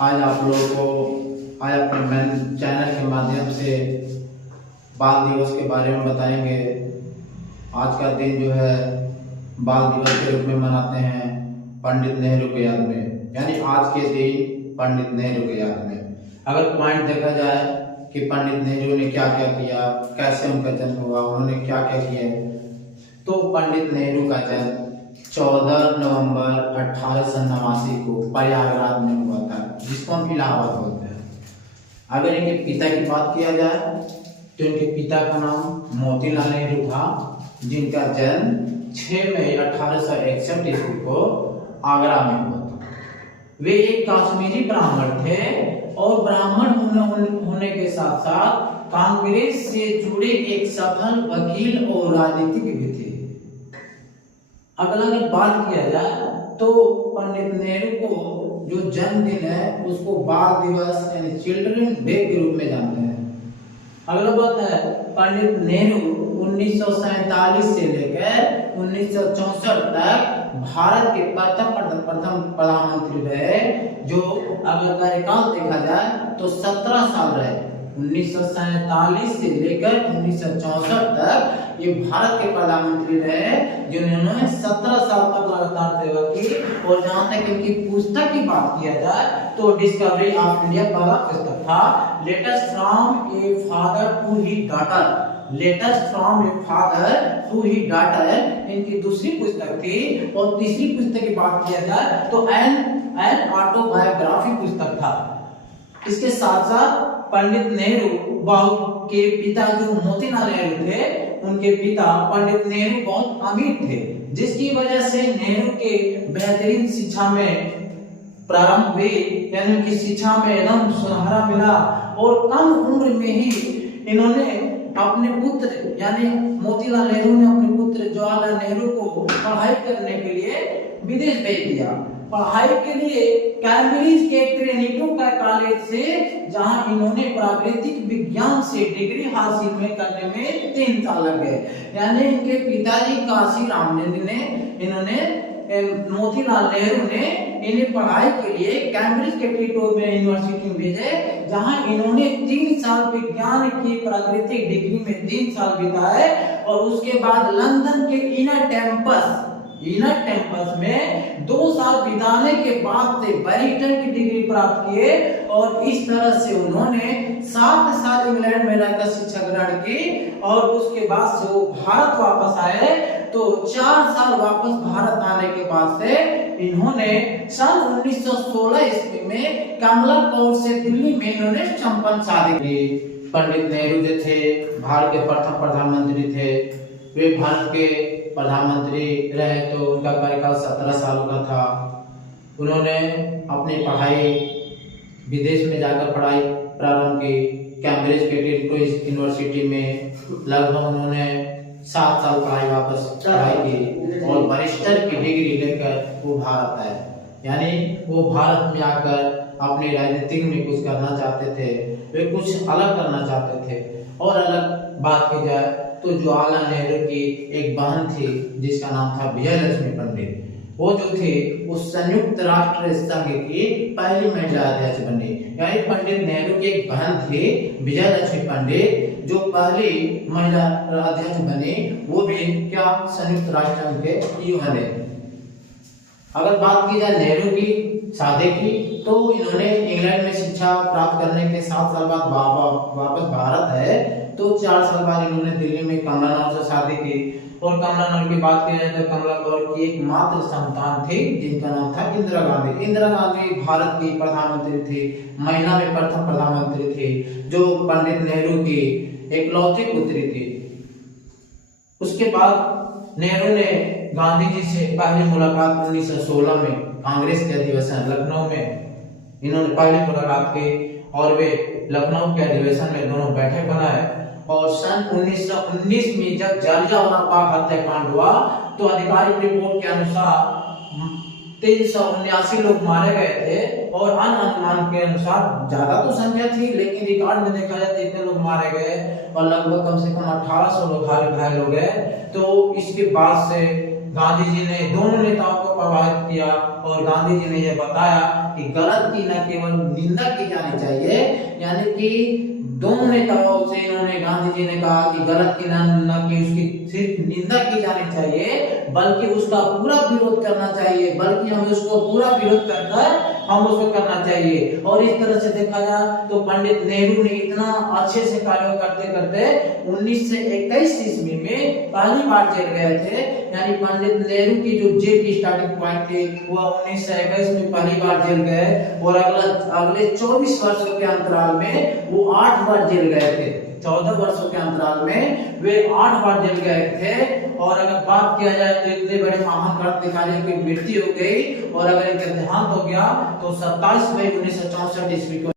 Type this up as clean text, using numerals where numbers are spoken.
आज आप लोगों को आज अपने मेन चैनल के माध्यम से बाल दिवस के बारे में बताएंगे। आज का दिन जो है बाल दिवस के रूप में मनाते हैं पंडित नेहरू के याद में, यानी आज के दिन पंडित नेहरू के याद में। अगर पॉइंट देखा जाए कि पंडित नेहरू ने क्या क्या किया, कैसे उनका जन्म हुआ, उन्होंने क्या क्या किया, तो पंडित नेहरू का जन्म 14 नवंबर 1889 को प्रयागराज में हुआ था, जिसको हम इलाहाबाद बोलते हैं। अगर इनके पिता की बात किया जाए तो इनके पिता का नाम मोतीलाल नेहरू था, जिनका जन्म 6 मई 1861 ईस्वी को आगरा में हुआ था। वे एक कश्मीरी ब्राह्मण थे और ब्राह्मण होने के साथ साथ कांग्रेस से जुड़े एक सफल वकील और राजनीतिज्ञ भी थे। अगर बात किया जाए तो पंडित नेहरू को जो जन्मदिन है उसको बाल दिवस यानी चिल्ड्रन डे के रूप में जानते हैं। अगला बात है पंडित नेहरू 1947 से लेकर 1964 तक भारत के प्रथम प्रधानमंत्री रहे, जो अगर कार्यकाल देखा जाए तो 17 साल रहे। 1947 से लेकर 1964 तक ये भारत के प्रधानमंत्री रहे, जिन्होंने 17 साल तक लगातार सेवा की। और जहां तक इनकी पुस्तक की बात किया जाए तो डिस्कवरी ऑफ इंडिया पहला पुस्तक था, letters from a father to his daughter. Letters from a father to his daughter इनकी दूसरी पुस्तक थी। और तीसरी पुस्तक की बात किया जाए तो एन ऑटोबायोग्राफी पुस्तक था। इसके साथ साथ पंडित नेहरू बाबू के पिता जो मोतीलाल नेहरू थे, उनके पिता पंडित नेहरू बहुत अमीर थे, जिसकी वजह से नेहरू के बेहतरीन शिक्षा में प्रारंभ हुई, यानी उनकी शिक्षा में एकदम सुनहरा मिला। और कम उम्र में ही इन्होंने अपने पुत्र यानी मोतीलाल नेहरू ने अपने पुत्र जवाहरलाल नेहरू को पढ़ाई करने के लिए विदेश भेज दिया। पढ़ाई के लिए कैम्ब्रिज के ट्रिनिटी कॉलेज से, जहां इन्होंने प्राकृतिक विज्ञान से डिग्री हासिल करने में 3 साल लग गए। यानी इनके पिताजी काशीराम ने मोतीलाल नेहरू ने इन्हें पढ़ाई के लिए कैम्ब्रिज के ट्रिनिटी यूनिवर्सिटी में भेजे, जहां इन्होंने 3 साल विज्ञान की प्राकृतिक डिग्री में 3 साल बिताए। और उसके बाद लंदन के इनर कैंपस में 2 साल बिताने के बाद से बैरिस्टर की डिग्री प्राप्त किए। और इस तरह से उन्होंने 7 साल इंग्लैंड में रहकर शिक्षा ग्रहण की। और उसके बाद से वो भारत वापस आए, तो 4 साल वापस भारत आने के बाद से इन्होंने सन 1916 ईस्वी में कमला कौर से दिल्ली में इन्होंने संपन्न शादी की। पंडित नेहरू जो थे भारत के प्रथम प्रधानमंत्री थे। वे भारत के प्रधानमंत्री रहे तो उनका कार्यकाल 17 सालों का था। उन्होंने अपनी पढ़ाई विदेश में जाकर पढ़ाई प्रारंभ की, कैम्ब्रिज के ट्रिनिटी यूनिवर्सिटी में। लगभग उन्होंने 7 साल पढ़ाई की और बैरिस्टर की डिग्री लेकर वो भारत आए। यानी वो भारत में आकर अपनी राजनीति में कुछ करना चाहते थे, वे कुछ अलग करना चाहते थे। और अलग बात की जाए तो जवाहरलाल नेहरू की एक बहन थी जिसका नाम था विजयलक्ष्मी पंडित। वो जो थी वो संयुक्त राष्ट्र संघ की पहली महिला अध्यक्ष बनी। यानी पंडित नेहरू की एक बहन थी विजयलक्ष्मी पंडित, जो पहली महिला अध्यक्ष बनी, वो भी क्या संयुक्त राष्ट्र संघ के ईओ बने। अगर बात की जाए नेहरू की शादी की, तो इन्होंने इंग्लैंड में शिक्षा प्राप्त करने के 7 साल बाद वापस भारत है, तो 4 साल बाद इन्होंने दिल्ली में कमला नौर से शादी की। और कमला नौर की बात की जाए तो कमला नौर की एक मात्र संतान थी, जिनका नाम था इंदिरा गांधी। इंदिरा गांधी भारत की प्रधानमंत्री थी, महिला में प्रथम प्रधानमंत्री थी, जो पंडित नेहरू की एकलौती पुत्री थी। उसके बाद नेहरू ने गांधी जी से पहली मुलाकात 1916 में कांग्रेस के अधिवेशन लखनऊ में इन्होंने पहली मुलाकात की। और वे लखनऊ के अधिवेशन में दोनों बैठक बनाए। और सन 1919 में जब जलियांवाला बाग हत्याकांड हुआ, तो आधिकारिक रिपोर्ट के अनुसार 379 लोग मारे गए थे। और अनुमान के अनुसार ज्यादा तो संख्या थी, लेकिन रिकॉर्ड में देखा जाए तो इतने लोग मारे गए और लगभग कम से कम 1800 लोग घायल हो गए। तो इसके बाद से गांधी जी ने दोनों नेताओं को प्रभावित किया और गांधी जी ने यह बताया कि गलत की न केवल निंदा की जानी चाहिए, यानी कि दोनों नेताओं से इन्होंने, गांधी जी ने कहा कि गलत की न कि उसकी सिर्फ निंदा की जानी चाहिए, बल्कि उसका पूरा विरोध करना चाहिए, बल्कि हमें उसको पूरा विरोध करकर हम उसको करना चाहिए। और इस तरह से देखा जाए तो पंडित नेहरू ने इतना अच्छे से कार्य करते करते 1921 ईस्वी में पहली बार जेल गए थे। यानी पंडित नेहरू की जो जेल की स्टार्टिंग पॉइंट थी वह 1921 में पहली बार जेल गए, और अगले 24 वर्षों के अंतराल में वो 8 बार जेल गए थे। 14 वर्षों के अंतराल में वे 8 बार जेल गए थे। और अगर बात किया जाए तो इतने बड़े महान क्रांतिकारी की मृत्यु हो गई, और अगर इनका देहांत हो गया तो 27 मई 1964 ईस्वी को